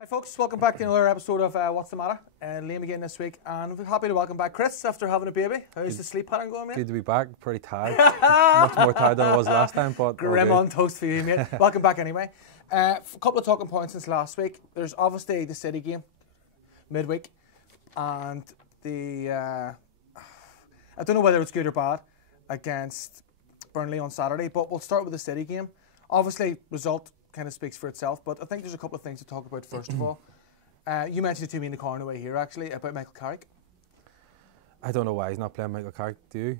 Hi folks, welcome back to another episode of What's the Matter? Liam again this week, and we're happy to welcome back Chris after having a baby. How's the sleep pattern going, mate? Good to be back, pretty tired. Much more tired than I was last time, but grim on toast for you, mate. Welcome back anyway. A couple of talking points since last week. There's obviously the City game, midweek, and the, I don't know whether it's good or bad, against Burnley on Saturday, but we'll start with the City game. Obviously, result kind of speaks for itself, but I think there's a couple of things to talk about first of all. You mentioned it to me in the car on the way here, actually, about Michael Carrick. I don't know why he's not playing Michael Carrick, do you?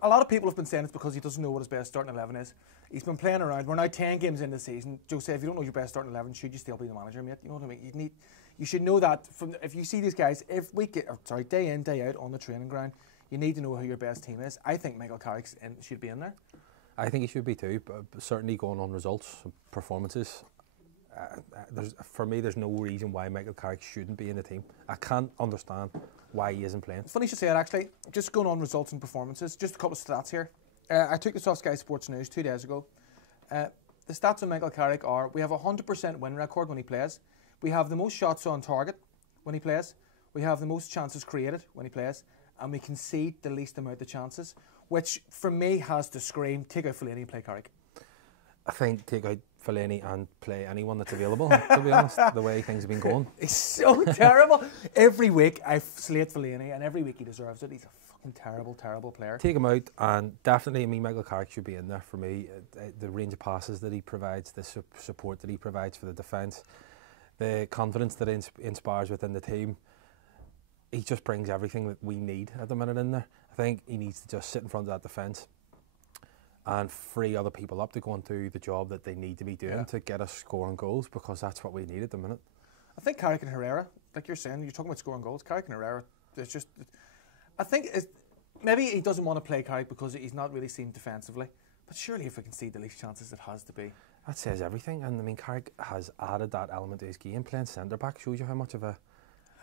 A lot of people have been saying it's because he doesn't know what his best starting 11 is. He's been playing around. We're now 10 games into the season. Joe said, if you don't know your best starting 11, should you still be the manager, mate? You know what I mean? You should know that if you see these guys day in, day out on the training ground, you need to know who your best team is. I think Michael Carrick should be in there. I think he should be too, but certainly going on results, performances. For me, there's no reason why Michael Carrick shouldn't be in the team. I can't understand why he isn't playing. It's funny you should say that, actually. Just going on results and performances, just a couple of stats here. I took this off Sky Sports News 2 days ago. The stats on Michael Carrick are, we have a 100% win record when he plays. We have the most shots on target when he plays. We have the most chances created when he plays. And we concede the least amount of chances, which for me has to scream, take out Fellaini and play Carrick. I think take out Fellaini and play anyone that's available, to be honest, the way things have been going. He's so terrible. Every week I slate Fellaini, and every week he deserves it. He's a fucking terrible, terrible player. Take him out, and definitely, I mean, Michael Carrick should be in there for me. The range of passes that he provides, the support that he provides for the defence, the confidence that he inspires within the team. He just brings everything that we need at the minute in there. I think he needs to just sit in front of that defence and free other people up to go and do the job that they need to be doing to get us scoring goals, because that's what we need at the minute. I think Carrick and Herrera, like you're saying, you're talking about scoring goals. Carrick and Herrera, it's just, I think maybe he doesn't want to play Carrick because he's not really seen defensively. But surely if we can see the least chances, it has to be. That says everything. And I mean, Carrick has added that element to his game. Playing centre back shows you how much of a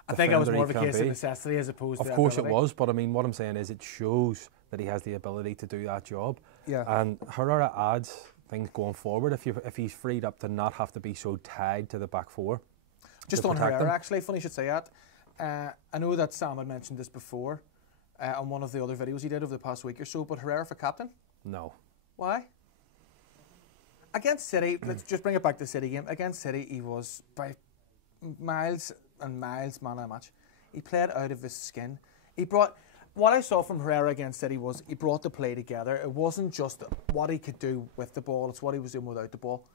I think it was more of a case of necessity as opposed to Of course it was, but I mean, what I'm saying is it shows that he has the ability to do that job. Yeah. And Herrera adds things going forward if he's freed up to not have to be so tied to the back four. Just on Herrera, actually, funny you should say that. I know that Sam had mentioned this before on one of the other videos he did over the past week or so, but Herrera for captain? No. Why? Against City, let's just bring it back to the City game. Against City, he was by miles and miles man of the match. He played out of his skin. He brought, what I saw from Herrera against City was he brought the play together. It wasn't just what he could do with the ball, it's what he was doing without the ball.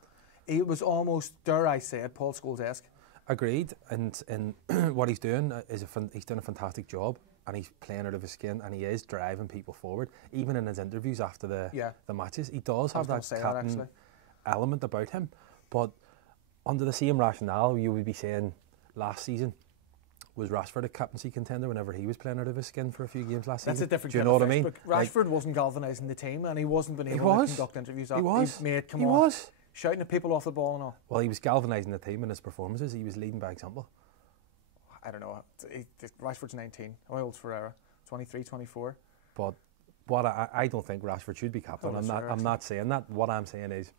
It was almost, dare I say it, Paul Scholes-esque. Agreed, and what he's doing is he's doing a fantastic job, and he's playing out of his skin, and he is driving people forward. Even in his interviews after the matches, he does have that captain element about him. But under the same rationale, you would be saying last season, was Rashford a captaincy contender whenever he was playing out of his skin for a few games last season? That's a different Do you know what I mean? Rashford wasn't galvanising the team, and he wasn't being able to conduct interviews. He was. He was. Shouting at people off the ball and all. Well, he was galvanising the team in his performances. He was leading by example. I don't know. Rashford's 19. How old's Ferreira? 23, 24. But what I don't think Rashford should be captain. I'm not saying that. What I'm saying is,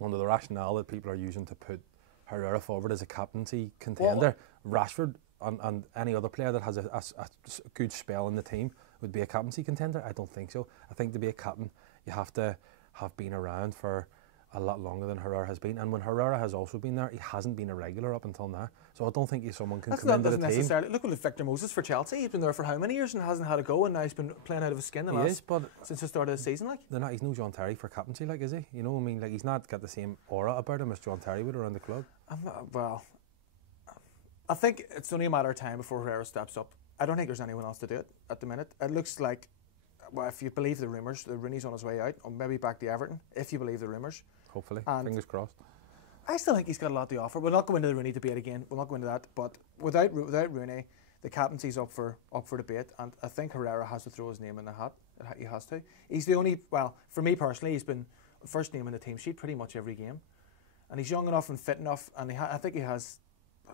under the rationale that people are using to put Herrera forward as a captaincy contender, Rashford and any other player that has a good spell in the team would be a captaincy contender. I don't think so. I think to be a captain, you have to have been around for a lot longer than Herrera has been. And when Herrera has also been there, he hasn't been a regular up until now. So I don't think someone can come into the team. Look at Victor Moses for Chelsea. He's been there for how many years and hasn't had a go, and now he's been playing out of his skin since the start of the season. He's no John Terry for captaincy, is he? You know, I mean, he's not got the same aura about him as John Terry would around the club. I think it's only a matter of time before Herrera steps up. I don't think there's anyone else to do it at the minute. It looks like, well, if you believe the rumours, the Rooney's on his way out, or maybe back to Everton, if you believe the rumours. Hopefully, fingers crossed. I still think he's got a lot to offer. We'll not go into the Rooney debate again. We'll not go into that. But without Rooney, the captaincy's up for debate, and I think Herrera has to throw his name in the hat. He has to. He's the only. Well, for me personally, he's been first name in the team sheet pretty much every game, and he's young enough and fit enough, and I think he has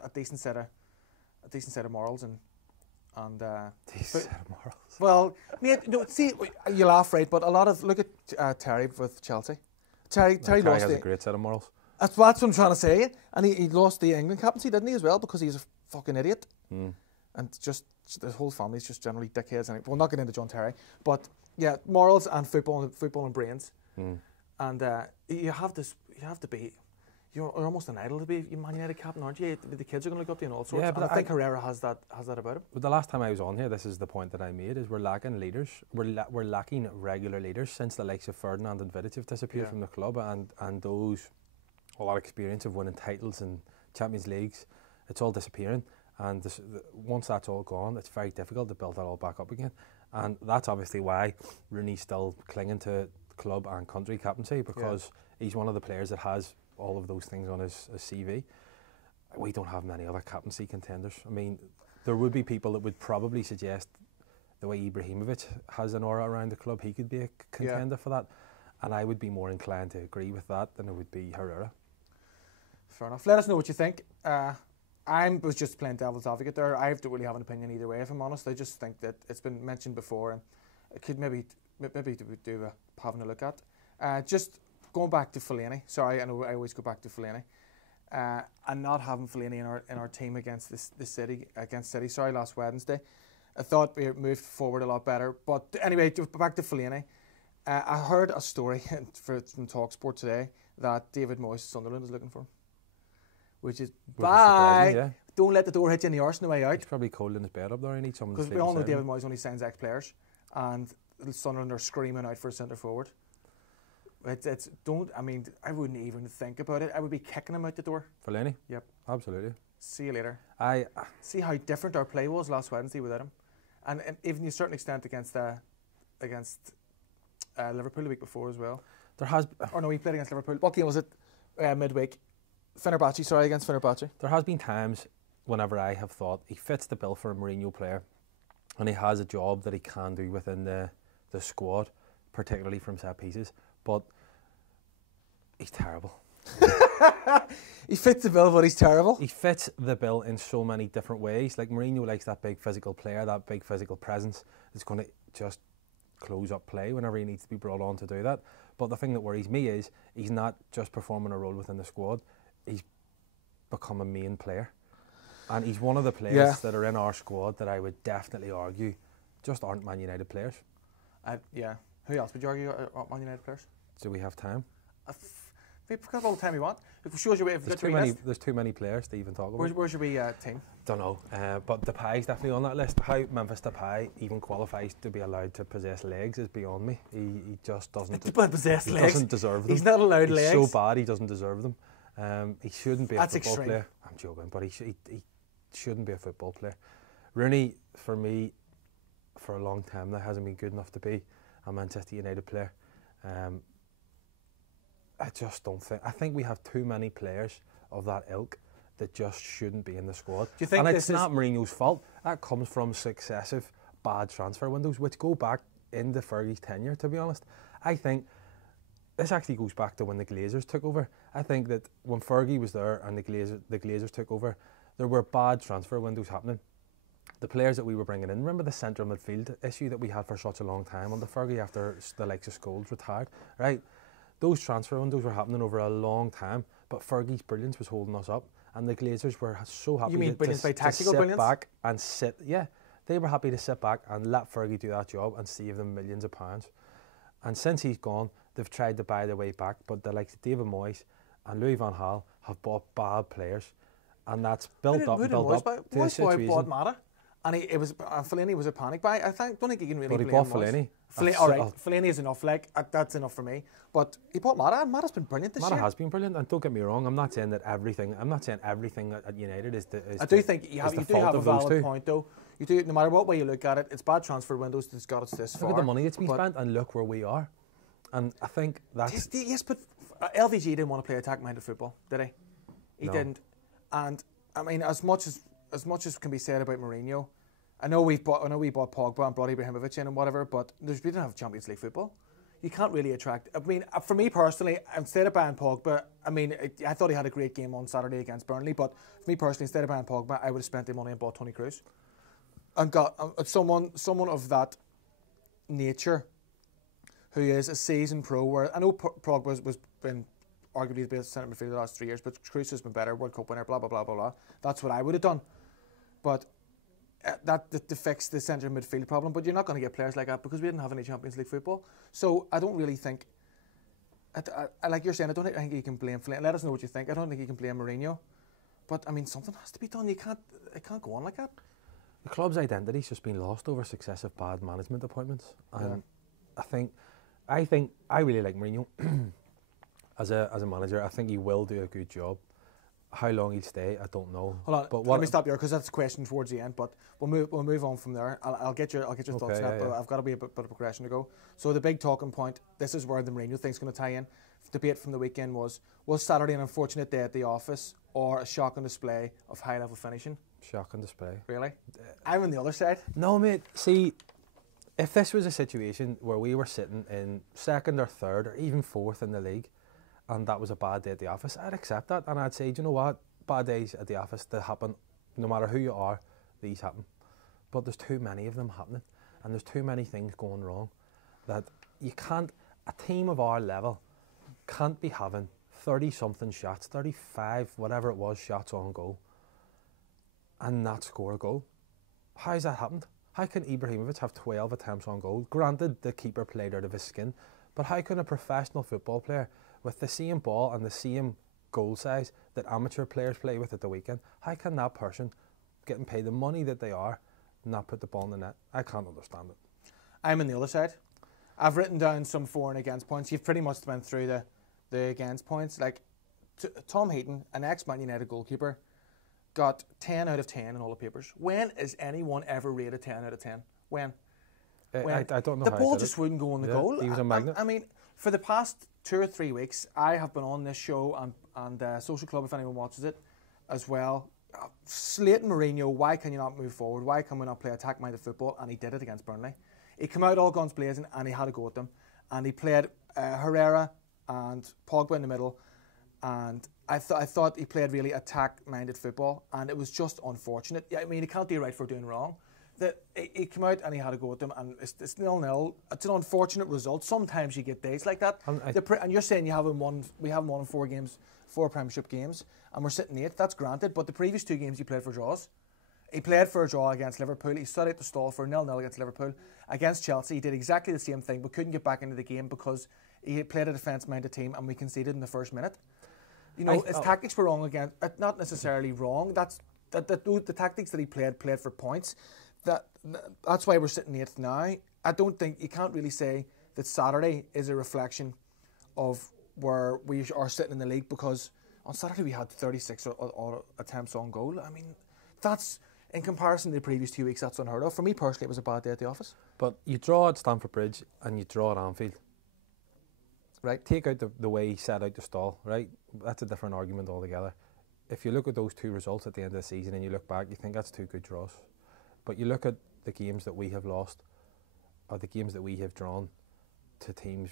a decent set of morals and decent set of morals. Well, mate, no. See, you laugh, right? But a lot of look at Terry with Chelsea. Terry has a great set of morals. That's what I'm trying to say. And he lost the England captaincy, didn't he, as well, because he's a fucking idiot. And just the whole family's just generally dickheads. And we'll not get into John Terry, but yeah, morals and football and brains. And you have to be. You're almost an idol to be Man United captain, aren't you? The kids are going to look up to you and all sorts. Yeah, but I think Herrera has that about him. But the last time I was on here, this is the point that I made: is we're lacking leaders. We're lacking regular leaders since the likes of Ferdinand and Vidic have disappeared from the club, and those a lot of experience of winning titles and Champions Leagues, it's all disappearing. And once that's all gone, it's very difficult to build that all back up again. And that's obviously why Rooney's still clinging to club and country captaincy, because he's one of the players that has all of those things on his CV. We don't have many other captaincy contenders. I mean, there would be people that would probably suggest the way Ibrahimovic has an aura around the club, he could be a contender for that. And I would be more inclined to agree with that than it would be Herrera. Fair enough. Let us know what you think. I was just playing devil's advocate there. I don't really have an opinion either way, if I'm honest. I just think that it's been mentioned before and it could maybe do having a look at. Just going back to Fellaini. Sorry, I know I always go back to Fellaini. And not having Fellaini in our team against City last Wednesday. I thought we moved forward a lot better. But anyway, back to Fellaini. I heard a story from TalkSport today that David Moyes, Sunderland, is looking for him. Which is bye. Yeah. Don't let the door hit you in the arse on the way out. He's probably cold in his bed up there. He needs someone to sleep. Because we all know David Moyes only signs ex-players, and Sunderland are screaming out for a centre forward. I mean, I wouldn't even think about it. I would be kicking him out the door. Fellaini? Yep. Absolutely. See you later. I see how different our play was last Wednesday without him, and even to a certain extent against Liverpool the week before as well. We played against Liverpool. What game was it? Midweek. Fenerbahce, against Fenerbahce. There has been times whenever I have thought he fits the bill for a Mourinho player, and he has a job that he can do within the squad, particularly from set pieces, but he's terrible. He fits the bill, but he's terrible. He fits the bill in so many different ways. Like, Mourinho likes that big physical player, that big physical presence. It's going to just close up play whenever he needs to be brought on to do that. But the thing that worries me is he's not just performing a role within the squad, he's become a main player. And he's one of the players that are in our squad that I would definitely argue just aren't Man United players. Who else would you argue aren't Man United players? Do we have time? We've got all the time we want. It shows you there's too many players to even talk about. Where's your team? Don't know, but Depay's definitely on that list. How Memphis Depay even qualifies to be allowed to possess legs is beyond me. He just doesn't. Doesn't deserve them. He's not allowed legs. He's so bad he doesn't deserve them. He shouldn't be a football player. I'm joking, but he shouldn't be a football player. Rooney, for me, for a long time now, hasn't been good enough to be a Manchester United player. I just don't think. I think we have too many players of that ilk that just shouldn't be in the squad. Do you think and it's not Mourinho's fault. That comes from successive bad transfer windows, which go back into Fergie's tenure, to be honest. I think this actually goes back to when the Glazers took over. I think that when Fergie was there and the Glazers took over, there were bad transfer windows happening. The players that we were bringing in, remember the centre midfield issue that we had for such a long time under Fergie after the likes of Scholes retired, right? Those transfer windows were happening over a long time, but Fergie's brilliance was holding us up, and the Glazers were so happy to sit back and sit. Yeah, they were happy to sit back and let Fergie do that job and save them millions of pounds. And since he's gone, they've tried to buy their way back, but the likes of David Moyes and Louis van Gaal have bought bad players, and that's built up to the situation. Bought Mata, and Fellaini was a panic buy. I don't think he can really. But he bought Fellaini. All right, Fellaini is enough. That's enough for me. But he bought Mata, and Mata's been brilliant this year. Mata has been brilliant, and don't get me wrong. I'm not saying everything at United is the. I do think you do have a valid point, though. You do, no matter what way you look at it, it's bad transfer windows that's got us this far. Look at the money that's been spent, and look where we are. And I think that's yes, but LVG didn't want to play attack-minded football, did he? He didn't. And I mean, as much as can be said about Mourinho, I know we bought Pogba and brought Ibrahimovic in and whatever, but we didn't have Champions League football. You can't really attract. I mean, for me personally, instead of buying Pogba, I mean, I thought he had a great game on Saturday against Burnley, but for me personally, instead of buying Pogba, I would have spent the money and bought Toni Kroos and got someone of that nature who is a seasoned pro. Where I know Pogba was been arguably the best centre midfielder the last 3 years, but Cruz has been better, World Cup winner, blah, blah, blah, blah, blah. That's what I would have done. But that to fix the centre midfield problem, but you're not going to get players like that because we didn't have any Champions League football. So I don't really think, like you're saying, I don't think you can blame Flynn. Let us know what you think. I don't think you can blame Mourinho. But, I mean, something has to be done. It can't go on like that. The club's identity's just been lost over successive bad management appointments. And I really like Mourinho as a manager. I think he will do a good job. How long he'll stay, I don't know. Hold on, but let me stop you because that's a question towards the end. But we'll move on from there. I'll get your thoughts on that. But I've got to be a bit of progression to go. So the big talking point. This is where the Mourinho thing's going to tie in. The debate from the weekend was Saturday an unfortunate day at the office or a shocking display of high level finishing? Shocking display. Really? I'm on the other side. No, mate. See, if this was a situation where we were sitting in second or third or even fourth in the league, and that was a bad day at the office, I'd accept that and I'd say, do you know what? Bad days at the office, they happen. No matter who you are, these happen. But there's too many of them happening and there's too many things going wrong that you can't, a team of our level can't be having 30-something shots, 35, whatever it was, shots on goal and not score a goal. How's that happened? How can Ibrahimovic have 12 attempts on goal? Granted, the keeper played out of his skin, but how can a professional football player with the same ball and the same goal size that amateur players play with at the weekend, how can that person, getting paid the money that they are, not put the ball in the net? I can't understand it. I'm on the other side. I've written down some for and against points. You've pretty much went through the against points. Like Tom Heaton, an ex-Man United goalkeeper, got 10 out of 10 in all the papers. When is anyone ever rated 10 out of 10? When? I don't know. The ball just wouldn't go in the goal. He was a magnet. I mean, for the past 2 or 3 weeks, I have been on this show and Social Club, if anyone watches it, as well, slating Mourinho. Why can you not move forward? Why can we not play attack-minded football? And he did it against Burnley. He came out all guns blazing and he had a go at them. And he played Herrera and Pogba in the middle. And I thought he played really attack-minded football. And it was just unfortunate. I mean, he can't do right for doing wrong. He came out and he had a go at them, and it's 0-0. It's an unfortunate result. Sometimes you get days like that. And you're saying we haven't won in 4 games, 4 Premiership games, and we're sitting 8. That's granted, but the previous 2 games he played for draws. He played for a draw against Liverpool. He stood out the stall for 0-0 against Liverpool. Against Chelsea, he did exactly the same thing, but couldn't get back into the game because he played a defence-minded team, and we conceded in the first minute. You know, his tactics were wrong again. Not necessarily wrong. The tactics that he played for points. That's why we're sitting 8th now. I don't think you can't really say that Saturday is a reflection of where we are sitting in the league, because on Saturday we had 36 attempts on goal. I mean, that's, in comparison to the previous 2 weeks, that's unheard of. For me personally, it was a bad day at the office. But you draw at Stamford Bridge and you draw at Anfield. Right? Take out the way he set out the stall, right? That's a different argument altogether. If you look at those 2 results at the end of the season and you look back, you think that's 2 good draws. But you look at the games that we have lost, or the games that we have drawn to teams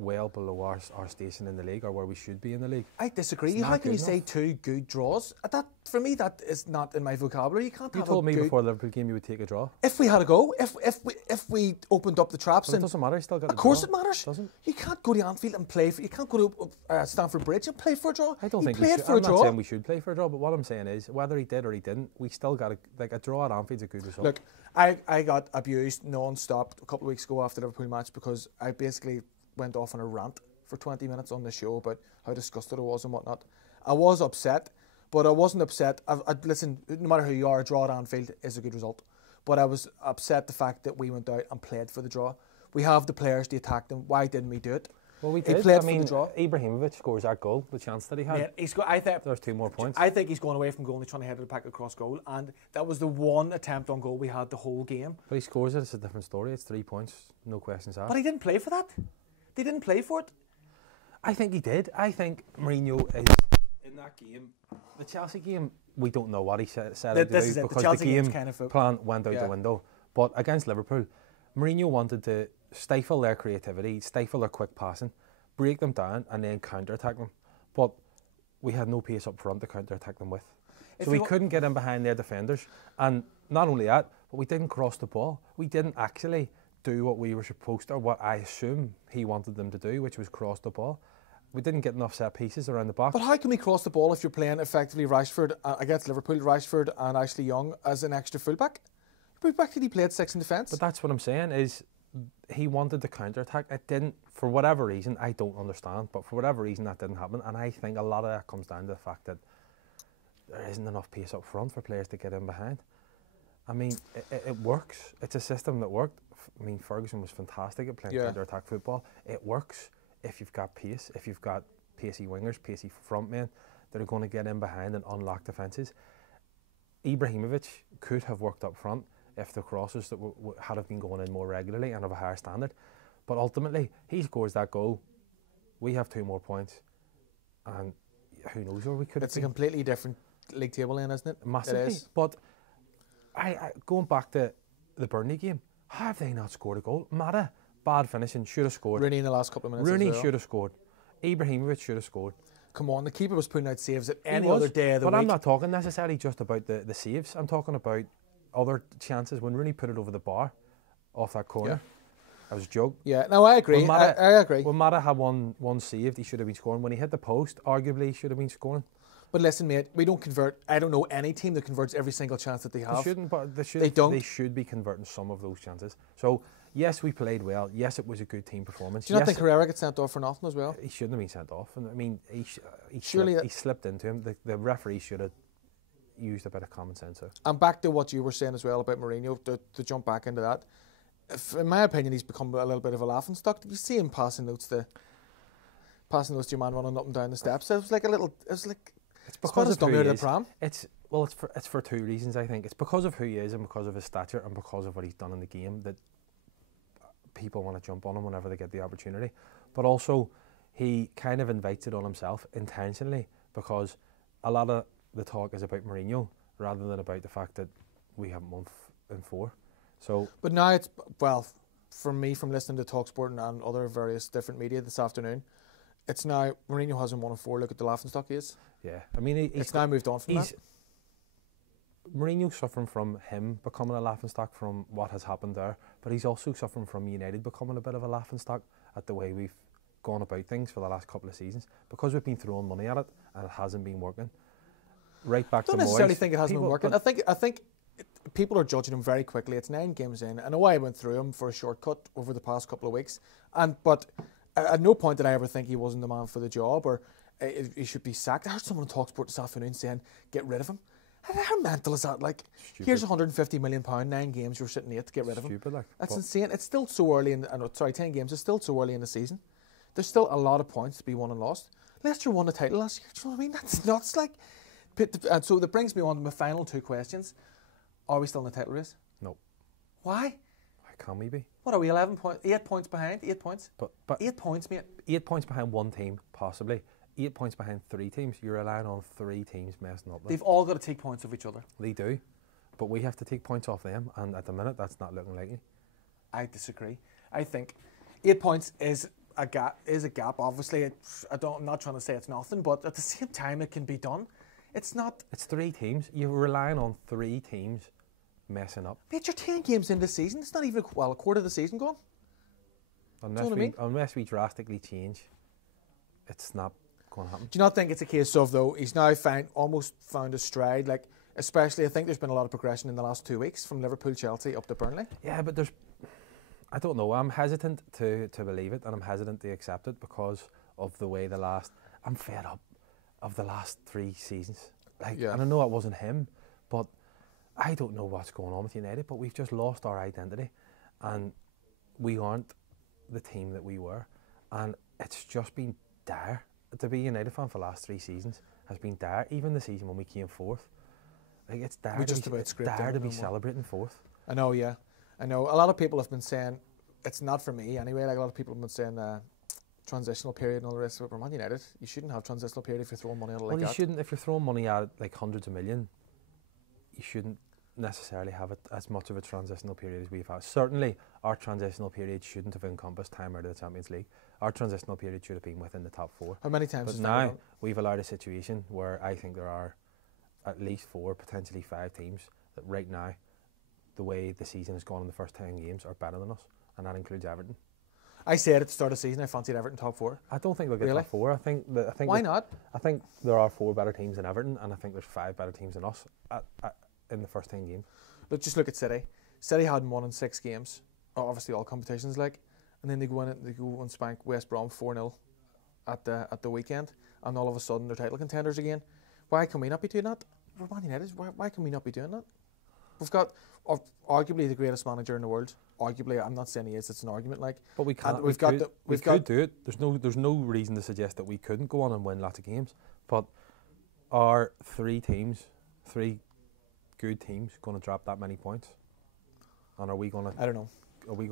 well below our station in the league, or where we should be in the league. I disagree. How can you say 2 good draws? That, for me, that is not in my vocabulary. You can't. You told me before the Liverpool game you would take a draw. If we had a go, if we opened up the traps, but it doesn't matter. You still got. Of course, it matters. Doesn't? You can't go to Anfield and play for. You can't go to Stamford Bridge and play for a draw. I don't think played we should. For a draw. I'm not saying we should play for a draw, but what I'm saying is, whether he did or he didn't, we still got a draw at Anfield's a good result. Look, I got abused non-stop a couple of weeks ago after the Liverpool match because I basically went off on a rant for 20 minutes on the show about how disgusted I was and whatnot. I was upset, but I wasn't upset. Listen, no matter who you are, a draw at Anfield is a good result. But I was upset the fact that we went out and played for the draw. We have the players to attack them. Why didn't we do it? Well, we did. He played for the draw. Ibrahimovic scores that goal, the chance that he had. Yeah, I think there's 2 more points. I think he's going away from goal and he's trying to head the pack across goal, and that was the one attempt on goal we had the whole game. But he scores it. It's a different story. It's 3 points, no questions asked. But he didn't play for that. They didn't play for it. I think he did. I think Mourinho is in that game. The Chelsea game, we don't know what he said out to do because the game kind of plan went out the window. But against Liverpool, Mourinho wanted to stifle their creativity, stifle their quick passing, break them down and then counter-attack them. But we had no pace up front to counter-attack them with. So we couldn't get in behind their defenders. And not only that, but we didn't cross the ball. We didn't actually do what we were supposed to, or what I assume he wanted them to do, which was cross the ball. We didn't get enough set pieces around the box. But how can we cross the ball if you're playing effectively Rashford against Liverpool, Rashford and Ashley Young as an extra fullback? We practically played 6 in defence. But that's what I'm saying is he wanted the counter-attack. It didn't, for whatever reason, I don't understand, but for whatever reason that didn't happen. And I think a lot of that comes down to the fact that there isn't enough pace up front for players to get in behind. I mean, it works. It's a system that worked. I mean, Ferguson was fantastic at playing counter-attack football. It works if you've got pace, if you've got pacey wingers, pacey front men that are going to get in behind and unlock defences. Ibrahimovic could have worked up front if the crosses that had have been going in more regularly and of a higher standard. But ultimately, he scores that goal. We have 2 more points. And who knows where we could have been. It's a completely different league table then, isn't it? Massively. It is. But I going back to the Burnley game, how have they not scored a goal? Mata, bad finishing, should have scored. Rooney in the last couple of minutes. Rooney should have scored. Ibrahimovic should have scored. Come on, the keeper was putting out saves at any other day of the week. But I'm not talking necessarily just about the saves. I'm talking about other chances. When Rooney put it over the bar off that corner, that was a joke. Yeah, no, I agree. I agree. When Mata had one saved, he should have been scoring. When he hit the post, arguably he should have been scoring. But listen, mate, we don't convert. I don't know any team that converts every single chance that they have. They shouldn't, but they don't. They should be converting some of those chances. So, yes, we played well. Yes, it was a good team performance. Do you not think Herrera gets sent off for nothing as well? He shouldn't have been sent off. And I mean, he slipped into him. The referee should have used a bit of common sense there. And back to what you were saying as well about Mourinho, to jump back into that. In my opinion, he's become a little bit of a laughingstock. Did you see him passing notes to your man running up and down the steps? It was like it's because of who he is. It's for 2 reasons, I think. It's because of who he is and because of his stature and because of what he's done in the game that people want to jump on him whenever they get the opportunity. But also, he kind of invites it on himself intentionally because a lot of the talk is about Mourinho rather than about the fact that we haven't won in 4. So, but now it's, well, for me, from listening to TalkSport and other various different media this afternoon, it's now Mourinho hasn't won in 4. Look at the laughingstock he is. Yeah, I mean, it's now moved on from that. Mourinho's suffering from him becoming a laughingstock from what has happened there, but he's also suffering from United becoming a bit of a laughingstock at the way we've gone about things for the last couple of seasons because we've been throwing money at it and it hasn't been working. Right back to Moyes. I don't necessarily think it hasn't been working. I think people are judging him very quickly. It's 9 games in. I know I went through him for a shortcut over the past couple of weeks, but at no point did I ever think he wasn't the man for the job or he should be sacked. I heard someone on TalkSport this afternoon saying, get rid of him. How mental is that? Like, stupid. Here's £150 million, 9 games, you're sitting 8 to get rid of him. Stupid, like. That's insane. It's still so early 10 games, it's still so early in the season. There's still a lot of points to be won and lost. Leicester won the title last year. Do you know what I mean? That's nuts. Like, and so that brings me on to my final 2 questions. Are we still in the title race? No. Why? How can we be? What are we, 8 points behind? 8 points? But 8 points, mate. 8 points behind 1 team, possibly. 8 points behind 3 teams. You're relying on 3 teams messing up. They've all got to take points off each other. They do. But we have to take points off them, and at the minute, that's not looking likely. I disagree. I think 8 points is a gap. Obviously, I'm not trying to say it's nothing, but at the same time, it can be done. It's not. It's 3 teams. You're relying on 3 teams messing up. Mate, you're 10 games into the season. It's not even a quarter of the season gone. Unless we drastically change, it's not going to happen. Do you not think it's a case of, though, he's now almost found a stride? Like, especially, I think there's been a lot of progression in the last 2 weeks from Liverpool, Chelsea up to Burnley. Yeah, but I don't know. I'm hesitant to believe it, and I'm hesitant to accept it because of the way I'm fed up of the last 3 seasons. And I know it wasn't him, but I don't know what's going on with United, but we've just lost our identity, and we aren't the team that we were, and it's just been dire. To be a United fan for the last 3 seasons has been dire. Even the season when we came 4th, like it's dire. It's dire to be celebrating 4th. I know, yeah, I know. A lot of people have been saying it's not for me anyway. Like a lot of people have been saying transitional period and all the rest of it. We're Man United. You shouldn't have transitional period if you're throwing money at it like that. Well, you shouldn't. If you're throwing money at it like hundreds of million, you shouldn't necessarily have it as much of a transitional period as we've had. Certainly, our transitional period shouldn't have encompassed time out of the Champions League. Our transitional period should have been within the top 4. How many times? But now we've allowed a situation where I think there are at least 4, potentially 5 teams that right now, the way the season has gone in the first 10 games, are better than us, and that includes Everton. I said at the start of the season I fancied Everton top 4. I don't think they'll get top 4. I think why not? I think there are 4 better teams than Everton, and I think there's 5 better teams than us in the first 10 games. But just look at City. City hadn't won in 6 games. Obviously all competitions and then they go and spank West Brom 4-0 at the weekend, and all of a sudden they're title contenders again. Why can we not be doing that? We're Man United. Why can we not be doing that? We've got arguably the greatest manager in the world. Arguably, I'm not saying he is. It's an argument. But we can't. We could do it. There's no reason to suggest that we couldn't go on and win lots of games. But are 3 good teams going to drop that many points? And are we going to? I don't know.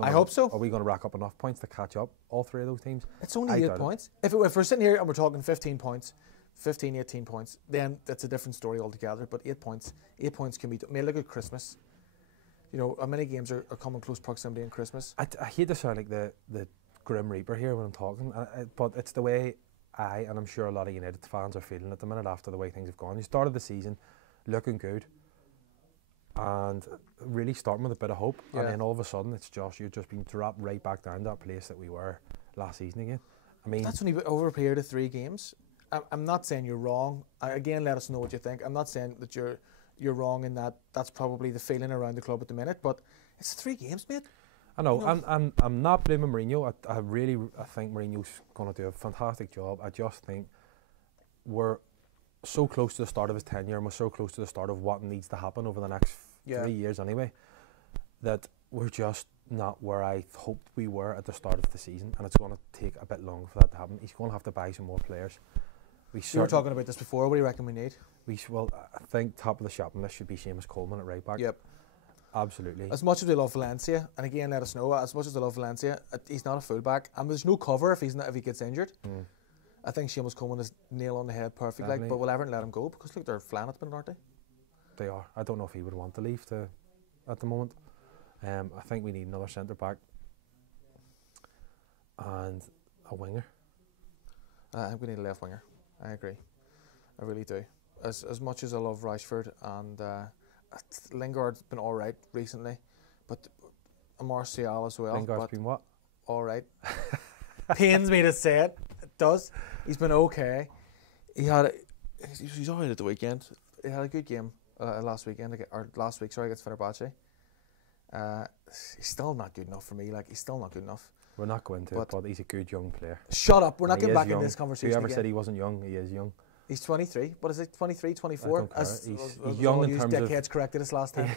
I hope so. Are we going to rack up enough points to catch up all 3 of those teams? It's only 8 points. If we're sitting here and we're talking 15 points, 15, 18 points, then that's a different story altogether. But 8 points can be. I mean, look at Christmas. You know, how many games are coming close proximity in Christmas? I hate to sound like the Grim Reaper here when I'm talking, but it's the way and I'm sure a lot of United fans are feeling at the minute after the way things have gone. You started the season looking good and really starting with a bit of hope, and then all of a sudden you've just been dropped right back down to that place that we were last season again. I mean, that's only over a period of 3 games. I'm not saying you're wrong. Again, let us know what you think. I'm not saying that you're wrong in that. That's probably the feeling around the club at the minute, but it's 3 games, mate. I know. I'm not blaming Mourinho. I think Mourinho's going to do a fantastic job. I just think we're so close to the start of his tenure, and we're so close to the start of what needs to happen over the next 3 years anyway, that we're just not where I hoped we were at the start of the season, and it's going to take a bit longer for that to happen. He's going to have to buy some more players. We were talking about this before. What do you reckon we need? Well, I think top of the shopping list should be Seamus Coleman at right back. Yep. Absolutely. As much as we love Valencia, and again, let us know, as much as I love Valencia, he's not a fullback, and there's no cover if he gets injured. I think Seamus Coleman is nail on the head perfect, but will Everton let him go? Because look, they're flying at the minute, aren't they? They are. I don't know if he would want to leave at the moment. I think we need another centre back and a winger. I think we need a left winger. I agree. I really do. As much as I love Rashford, and Lingard's been all right recently, but Martial as well. Lingard's been what? All right. Pains me to say it. It does. He's been okay. He's all right at the weekend. He had a good game last week, against Fenerbahce. He's still not good enough for me. He's still not good enough. We're not going to, but he's a good young player. Shut up. We're not getting back in this conversation. Whoever said he wasn't young, he is young. He's 23. What is it, 23, 24? He's young in terms of... Dickheads corrected us last time.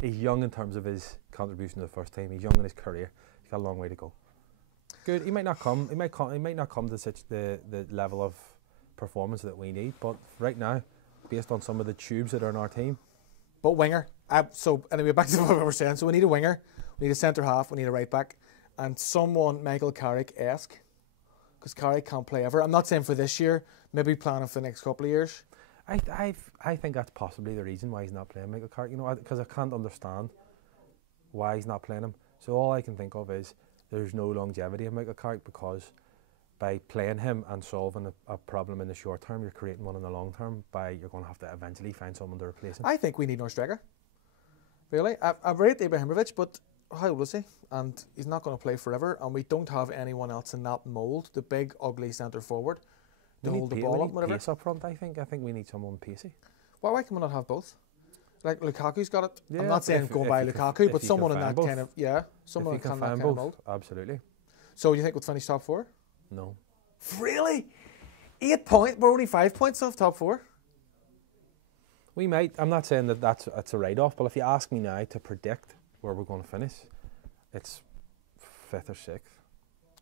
He's young in terms of his contribution to the first team. He's young in his career. He's got a long way to go. Good. He might not come. He might not come to such the level of performance that we need. But right now, based on some of the tubes that are in our team. But winger. So anyway, back to what we were saying. So we need a winger. We need a centre half. We need a right back. And someone Michael Carrick-esque, because Carrick can't play ever. I'm not saying for this year, maybe planning for the next couple of years. I think that's possibly the reason why he's not playing Michael Carrick, because I can't understand why he's not playing him. So all I can think of is there's no longevity in Michael Carrick, because by playing him and solving a problem in the short term, you're creating one in the long term. You're going to have to eventually find someone to replace him. I think we need another striker. Really, I rate Ibrahimovic, but how old is he? And he's not going to play forever, and we don't have anyone else in that mould, the big, ugly centre forward, to hold the ball up, whatever. Pace up front, I think we need someone pacey. Well, why can we not have both? Like Lukaku's got it. Yeah, I'm not saying go by Lukaku, but someone in that kind of, someone in that kind of mould. Absolutely. So you think we'll finish top 4? No. Really? 8 points? We're only 5 points off top 4? We might. I'm not saying that's a write-off, but if you ask me now to predict where we're going to finish, it's 5th or 6th.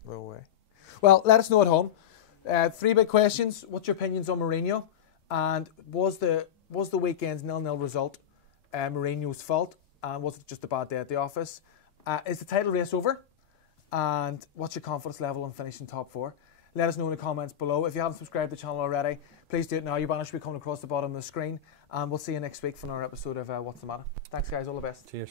No way. Well, let us know at home. 3 big questions. What's your opinions on Mourinho? And was the weekend's 0-0 result Mourinho's fault? And was it just a bad day at the office? Is the title race over? And what's your confidence level on finishing top 4? Let us know in the comments below. If you haven't subscribed to the channel already, please do it now. Your banner should be coming across the bottom of the screen. And we'll see you next week for another episode of What's the Matter. Thanks, guys. All the best. Cheers.